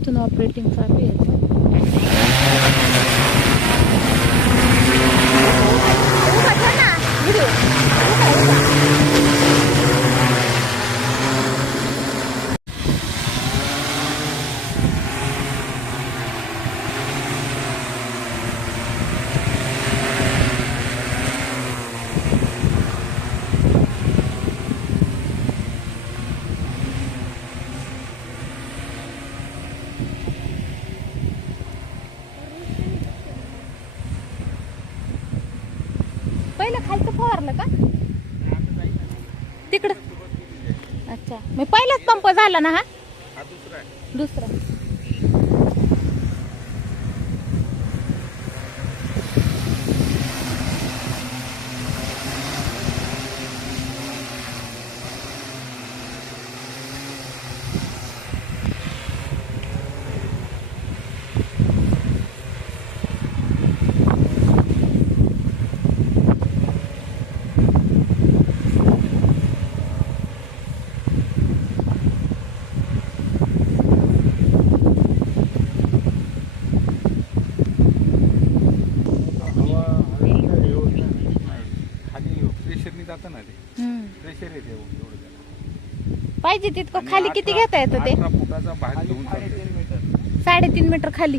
इथून ऑपरेटिंग चालू आहे याचं. उभा ठेव ना, व्हिडिओ. उभा, उभा. पहिलं खालचं फवारलं का तिकडं अच्छा मी पहिलाच पंप झाला ना हा? दुसरा खाली प्रेशरनी जातं ना ते हम्म. प्रेशर येते एवढं त्याला. पाहिजे तितकं खाली किती घेता येतं ते? अठरा फुटाचा भाग घेऊन चालते. साडेतीन मीटर खाली?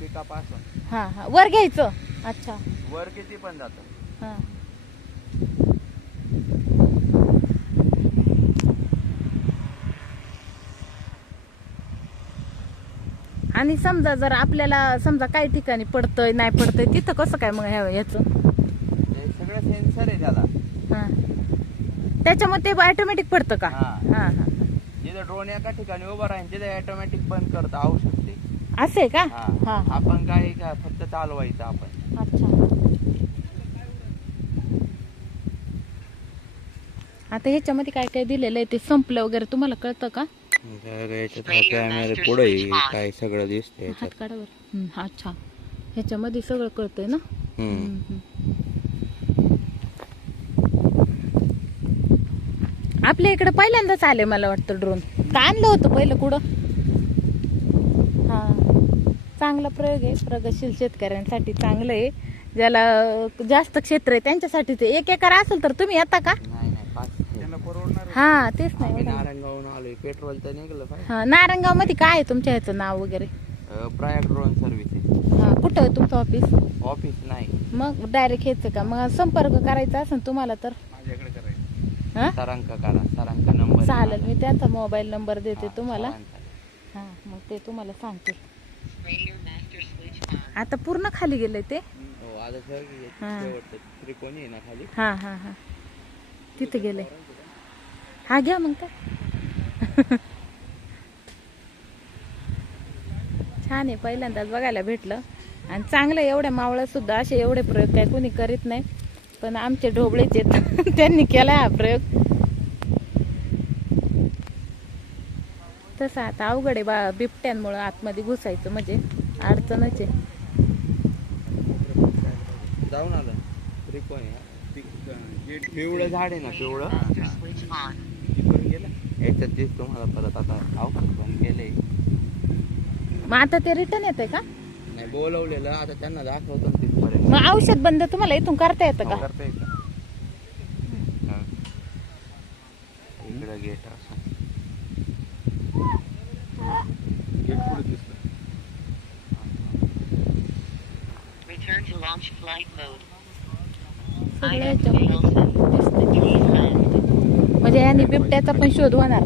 पिकापासून हा हा. वर घ्यायचं? अच्छा. वर किती पण जातं. हा. आणि समजा जर आपल्याला समजा काही ठिकाणी पडतंय नाही पडतंय तिथं कसं काय मग ह्या याचं हे सगळं सेन्सर आहे त्याला. हा. त्याच्यामध्ये ते ऑटोमॅटिक पडतं का? हा. हा हा. जिथं ड्रोन एका ठिकाणी उभं राहील तिथे ऑटोमॅटिक बंद करतं औषध ते. असं आहे का? हा. आपण काय काय फक्त चालवायचं आपण. अच्छा. आता ह्याच्यामध्ये काय काय दिलेलं आहे? ते संपलं वगैरे तुम्हाला कळतं का? याच्यात कॅमेरे पुढे काय सगळं दिसतंय हात काढावर अच्छा. ह्याच्यामध्ये सगळं कळतंय ना? हं, हं. आपल्या इकडे पहिल्यांदाच आले मला वाटतं ड्रोन का आणलं होतं पहिलं कुठं? हा. चांगला प्रयोग आहे. प्रगतशील शेतकऱ्यांसाठी चांगलं आहे. ज्याला जास्त क्षेत्र आहे त्यांच्यासाठी ते एक एकर असेल तर तुम्ही येता का? नाही नाही पाच त्यांना परवडणार हा तेच नाही आलोय. पेट्रोल तर निघलं पाहिजे. हा नारायणगावमध्ये काय आहे तुमच्या ह्याचं नाव वगैरे? अं, प्रयाग ड्रोन सर्व्हिसेस हा कुठं आहे तुमचं ऑफिस? ऑफिस नाही. मग डायरेक्ट घ्यायचं का? मग संपर्क करायचा असेल तुम्हाला तर? हा? सरांक सरांक नंबर चालेल मी त्यांचा मोबाईल नंबर देते हा, तुम्हाला. सरांचा. हा मग ते तुम्हाला सांगते. आता पूर्ण खाली गेलंय ते? हो आता सर हा. शेवटचं त्रिकोणी आहे ना खाली? हा हा हा. तिथे गेलंय. हा घ्या मग काय छान आहे पहिल्यांदाच बघायला भेटलं. आणि चांगलं आहे, एवढ्या मावळ्या सुद्धा असे एवढे प्रयोग काय कोणी करीत नाही. पण आमचे ढोबळेच आहेत. त्यांनी केलाय हा प्रयोग. तसं आता अवघड आहे बा बिबट्यांमुळं आतमध्ये घुसायचं म्हणजे. अडचणच आहे. जाऊन आलं. पिवळं झाड आहे ना पिवळं? गेलं? याच्यात परत आता पण मग आता ते रिटर्न येते का? नाही बोलवलेलं. आता त्यांना दाखवतो मग औषध बंद तुम्हाला इथून करता येतं का करता येतं हा. इकडं गेट असं गेट पुढे दिसलं Return to launch flight mode. सगळं IFA याच्यामध्ये Wilson. दिसतंय. Please land. म्हणजे यांनी बिबट्याचा पण शोध होणार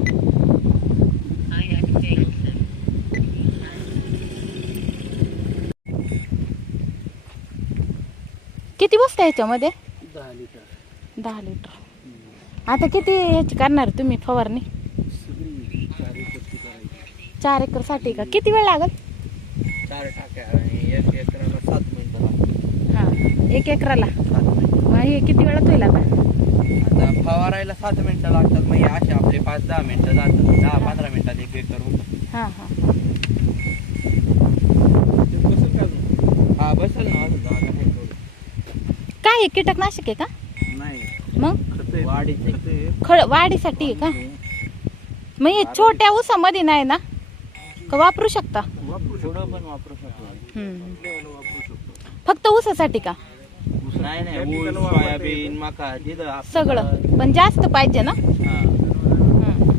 किती बसता याच्यामध्ये दहा लिटर. दहा लिटर. आता किती ह्याची करणार तुम्ही फवारणी? सगळी चार एकरची करायची. चार एकरसाठी का? किती वेळ लागल? चार टाक्या आणि एक एकराला सात मिनिटं लागतात हा एक एकराला? सात मिनिटं मग हे किती वेळात होईल आता? आता फवारायला सात मिनिटं लागतात मग हे असे आपले पाच दहा मिनिटं जातात. दहा पंधरा मिनिटात एक एकर होतं हा हा. हा बसेल ना अजून. काय हे कीटकनाशक आहे का? नाही. मग? खत आहे. वाढीचं आहे. खत आहे. खळ वाढीसाठी आहे का? मग हे छोट्या ऊसामध्ये नाही ना? का वापरू शकता? थोडं पण वापरू शकतो. हम्म. वापरू शकतो. फक्त ऊसासाठी का? नाही नाही. ऊस सोयाबीन मका तिथं आपलं- सगळं. पण जास्त पाहिजे ना? हा. हम्म.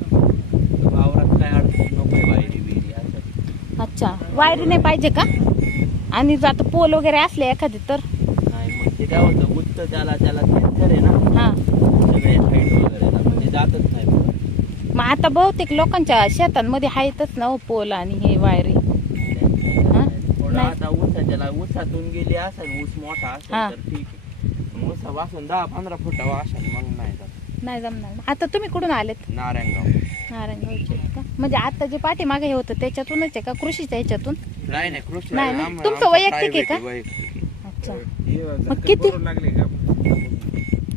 वावरात काय अडचण? नको वायरी बिरी असं. अच्छा. वायरी नाही पाहिजे का? आणि जर आता पोल वगैरे असले एखादी तर? नाही मग ते काय होतं गुत्त त्याला त्याला आहे ना हा सगळे हाईट वगैरे ना, पण ते जातच नाही. मग आता बहुतेक लोकांच्या शेतांमध्ये आहेतच ना हो पोल आणि हे वायरी हा? थोडं नाही. आता ऊसाच्याला ऊसातून गेली असेल ऊस मोठा असेल हा. तर ठीक आहे ऊसापासून दहा पंधरा फुटावा असेल मग नाही जात नाही जमणार आता तुम्ही कुठून आलेत नारायणगाव नारायणगावचे का म्हणजे आता जे पाठीमागे हे होतं त्याच्यातूनच आहे का कृषीच्या ह्याच्यातून नाही नाही कृषी नाही ना? आम्हा- तुमचं आमचं वैयक्तिक आहे private का? वैयक्तिक. अच्छा. मग किती? करू लागले का?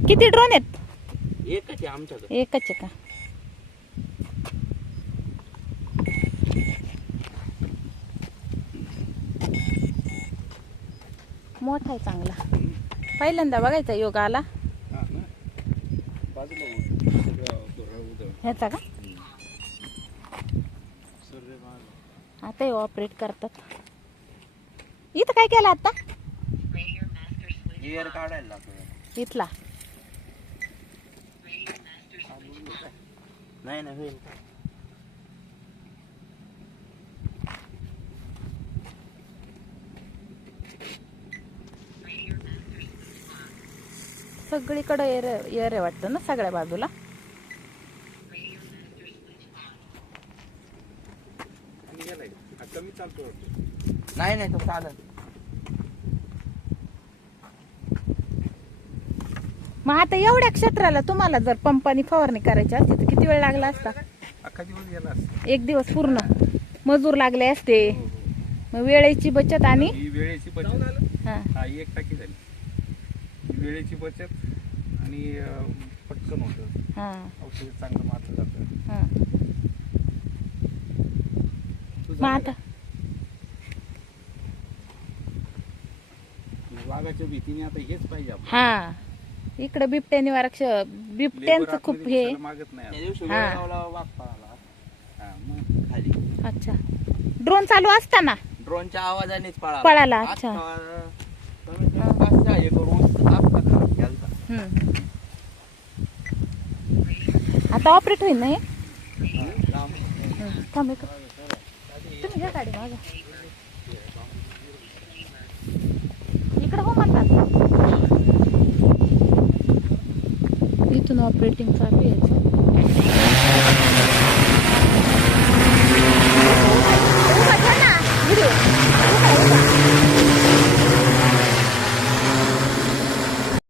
किती ड्रोन आहेत? एकच आहे आमच्याकडे. एकच आहे का? मोठा आहे चांगला. पहिल्यांदा बघायचा योग आला. हा ना. बाजूला. सगळं बरं उदळ. ह्याचा का. आता हे ऑपरेट करतात. इथं काय केलं आता? गिअर काढायला लागतो इथला. नाही नाही होईल. सगळीकडे एअर एअर आहे वाटतं ना सगळ्या बाजूला हा. नाही नाही तो चालत मग आता एवढ्या क्षेत्राला तुम्हाला जर पंपानी फवारणी करायची असती तर किती वेळ लागला असता? अख्खा दिवस गेला असता. एक दिवस पूर्ण. मजूर लागले असते. हो, हो. मग वेळेची बचत आणि? ही वेळेची बचत. हा. हा एक टाकी झाली. ही वेळेची बचत आणि अं, पटकन होतं. हा. औषध चांगलं मारलं जातं. हा. तुझं मग आता? वाघाच्या भीतीने आता हेच पाहिजे आपण हा. इकडं बिबट्या निवारक बिबट्यांचं खूप हे घुसायला मागत नाही त्या आता. दिवशी हा. वडगावला वाघ पळाला हा, मग खाली अच्छा ड्रोन चालू असताना ड्रोनच्या आवाजानेच पळाला पळाला, अच्छा. आता कमीत कमी पाच सहा एकर ऊस आत्ता खराब गेलता. हम्म. आता ऑपरेट होईल ना हे लांब. हम्म. थांब. तुम्ही घ्या गाडी माझा इकडं हो म्हणतात इथून ऑपरेटिंग चालू आहे.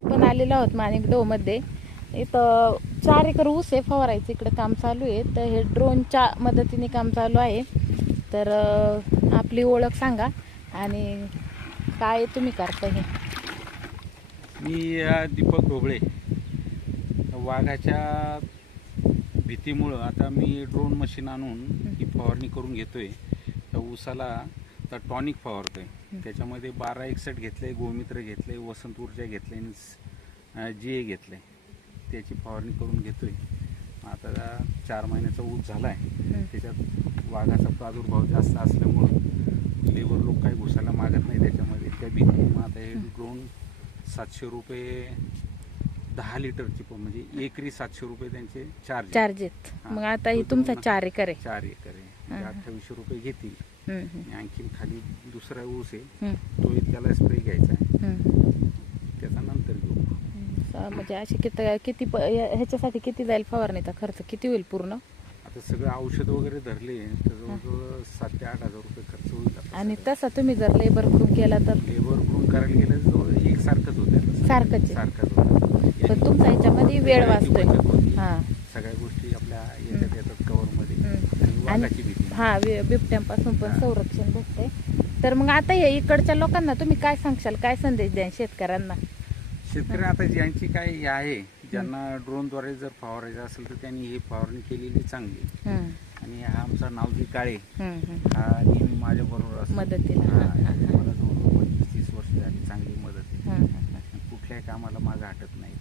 पण आलेलो आहोत माणिक डो मध्ये इथं चार एकर ऊस आहे फवारायचं इकडे काम चालू आहे. तर हे ड्रोनच्या मदतीने काम चालू आहे. तर आपली ओळख सांगा आणि काय तुम्ही करता हे? मी दीपक ढोबळे. वाघाच्या भीतीमुळं आता मी ड्रोन मशीन आणून ही फवारणी करून घेतोय. त्या ऊसाला तर टॉनिक फवारतोय. त्याच्यामध्ये बारा एकसठ घेतलंय गोमित्र घेतलंय वसंत ऊर्जा घेतलंय जी ए घेतलंय. त्याची फवारणी करून घेतोय. आता चार महिन्याचा ऊस झाला आहे त्याच्यात वाघाचा प्रादुर्भाव जास्त असल्यामुळं लेबर लोक काही घुसायला मागत नाही त्याच्यामध्ये. त्या भीतीमुळं आता हे ड्रोन सातशे रुपये दहा लिटरची प- म्हणजे एकरी सातशे रुपये त्यांचे चार्ज चार्जेस हा. मग आता ही तुमचा चार एकर आहे. चार एकर आहे. म्हणजे हा. अठ्ठावीसशे रुपये घेतील. हम्म, हम्म, आणि आणखीन खाली दुसरा ऊस आहे. हम्म, तो एक त्याला स्प्रे घ्यायचा आहे. हम्म. त्याचा नंतर घेऊ. म्हणजे असे किती किती प- या- ह्याच्यासाठी किती जाईल फवारणीचा खर्च किती होईल पूर्ण? आता सगळं औषध वगैरे धरले तर जवळजवळ सात ते आठ हजार रुपये खर्च होईल आणि. तसा तुम्ही जर लेबर करून केला तर? लेबर करून करायला गेलं तर जवळ एक सारखंच होतं सारखंच आहे. सारखंच होतं पण तुमचा ह्याच्यामध्ये वेळ वेळेची वाचतोय बचत होती. हा सगळ्या गोष्टी आपल्या येतात येतात कव्हरमध्ये हम्म. आणि वाघाची भीती नाही. हा बि- बिबट्यांपासून पण हा. संरक्षण भेटते तर मग आता हे इकडच्या लोकांना तुम्ही काय सांगशाल काय संदेश द्या शेतकऱ्यांना शेतकरी आता ज्यांची काय हे आहे ज्यांना ड्रोनद्वारे जर फवारायचं असेल तर त्यांनी ही फवारणी केलेली चांगली हम्म, आणि हा आमचा नावजी काळे हम्म, हम्म. हा नेहमी माझ्या बरोबर असतो मदतीला, हा, हा, हा, हा. मला जवळजवळ पंचवीस तीस वर्ष झाली चांगली मदत कुठल्याही कामाला मागं हटत नाही.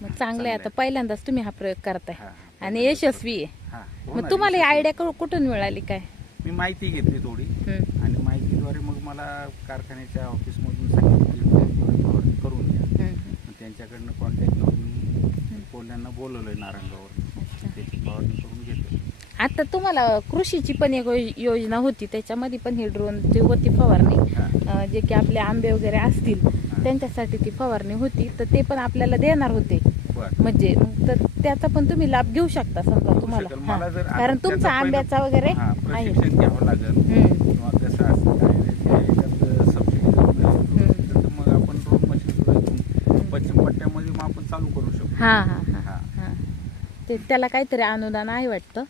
मग चांगलं आहे आता. पहिल्यांदाच तुम्ही हा प्रयोग करताय. हा. आणि यशस्वी आहे. हा, मग होणार तुम्हाला ही आहे. आयडिया कुठून मिळाली काय? मी माहिती घेतली थोडी. हम्म. आणि माहितीद्वारे मग मला कारखान्याच्या ऑफिसमधून सांगितलं की फवारणी फवारणी करून घ्या. हम्म. मग त्यांच्याकडनं कॉन्टॅक्ट लावून मी कोल्ह्यांना बोलवलंय नारंगावर. अच्छा. त्याची फवारणी करून घेतो आता तुम्हाला कृषीची पण एक योज- योजना होती. त्याच्यामध्ये पण ही ड्रोनची होती फवारणी. हा. अं, जे की आपले आंबे वगैरे असतील. त्यांच्यासाठी ती फवारणी होती तर ते पण आपल्याला देणार होते. म्हणजे तर त्याचा पण तुम्ही लाभ घेऊ शकता समजा तुम्हाला. कारण तुमचा आंब्याचा वगैरे आहे. हा हा हा हा. हा. ते त्याला काहीतरी अनुदान आहे वाटतं.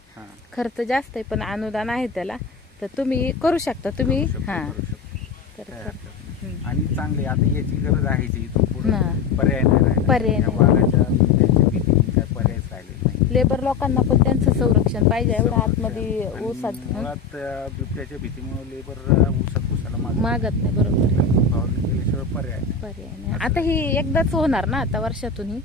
खर्च जास्त आहे पण अनुदान आहे त्याला. तर तुम्ही करू शकता तुम्ही हा करू शकतो. तर काय तर- हरकत नाही. हम्म. आणि चांगले आता याची गरज आहे जी. इथून पुढे. पर्याय नाही राहिला. पर्याय या नाही. वाघाच्या बिबट्याच्या भीतीने काय पर्यायच राहिले नाही. लेबर लोकांना पण त्यांचं संरक्षण पाहिजे एवढं. आतमध्ये आणि ऊसात हं? मुळात अं, बिबट्याच्या भीतीमुळे लेबर ऊसात ऊसाला मागत मागत नाही. बरोबर. फवारणी केल्याशिवाय पर्याय नाही. पर्याय नाही. आता ही एकदाच होणार ना आता वर्षातून ही?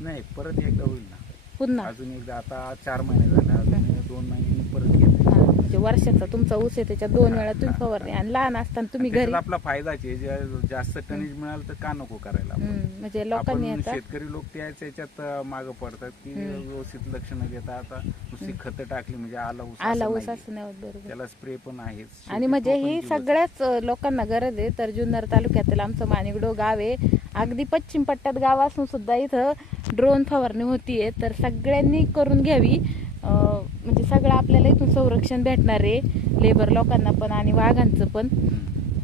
नाही परत एकदा होईल ना. पुन्हा? अजून एकदा आता चार महिने झाले. अजून दोन महिने परत घेते हा, म्हणजे वर्षाचा तुमचा ऊस आहे त्याच्यात दोन वेळा तुम्ही फवारणी आणि लहान असताना तुम्ही घरी आपला फायदाच आहे जे- जास्त टनेज मिळालं तर का नको करायला आपण? हम्म, म्हणजे लोकांनी आपण आता शेतकरी लोक त्याच याच्यात माग पडतात की. व्यवस्थित लक्ष न घेता आता नुसती खतं टाकली म्हणजे आला ऊस आला असं ऊस नाही. असं नाही होत बरोबर त्याला स्प्रे पण आहेच आणि म्हणजे ही. सगळ्याच अ, लोकांना गरज आहे तर जुन्नर तालुक्यातील आमचं मानिगडो गाव आहे अगदी पश्चिम पट्ट्यात गाव असून सुद्धा इथं ड्रोन फवारणी होतीये तर सगळ्यांनी करून घ्यावी म्हणजे सगळं आपल्याला इथून संरक्षण भेटणार आहे. लेबर लोकांना पण आणि वाघांचं पण.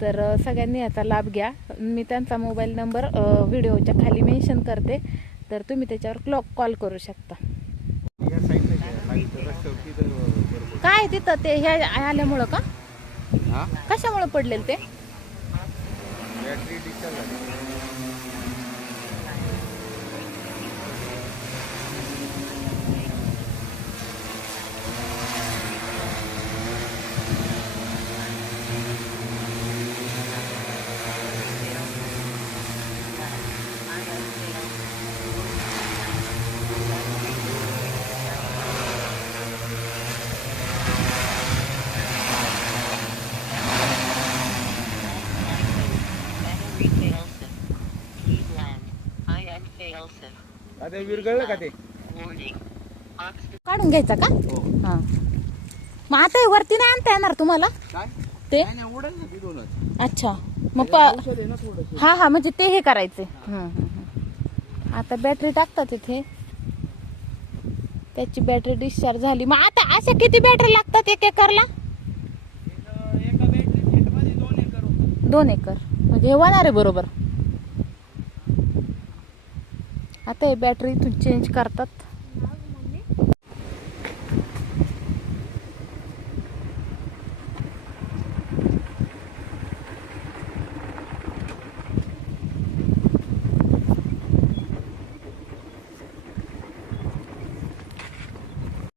तर सगळ्यांनी याचा लाभ घ्या. मी त्यांचा मोबाईल नंबर व्हिडिओच्या खाली मेन्शन करते. तर तुम्ही त्याच्यावर क्लॉक कॉल करू शकता. काय तिथं? ते हे आल्यामुळं का? कशामुळं पडलेलं ते? आता विरघळलं का ते? काढून घ्यायचा का? हो. हा. मग आता वरती नाही आणता येणार तुम्हाला? काय? ते? नाही नाही उडेल ना तिथूनच अच्छा. मग प औषध आहे ना थोडंसं? हा हा म्हणजे ते हे करायचे. आता बॅटरी टाकतात इथे. त्याची बॅटरी डिस्चार्ज झाली. मग आता अशा किती बॅटरी लागतात एक एकरला? एका बॅटरी दोन एकर होतं दोन एकर. म्हणजे हे होणार आहे बरोबर. आता हे बॅटरी इथून चेंज करतात.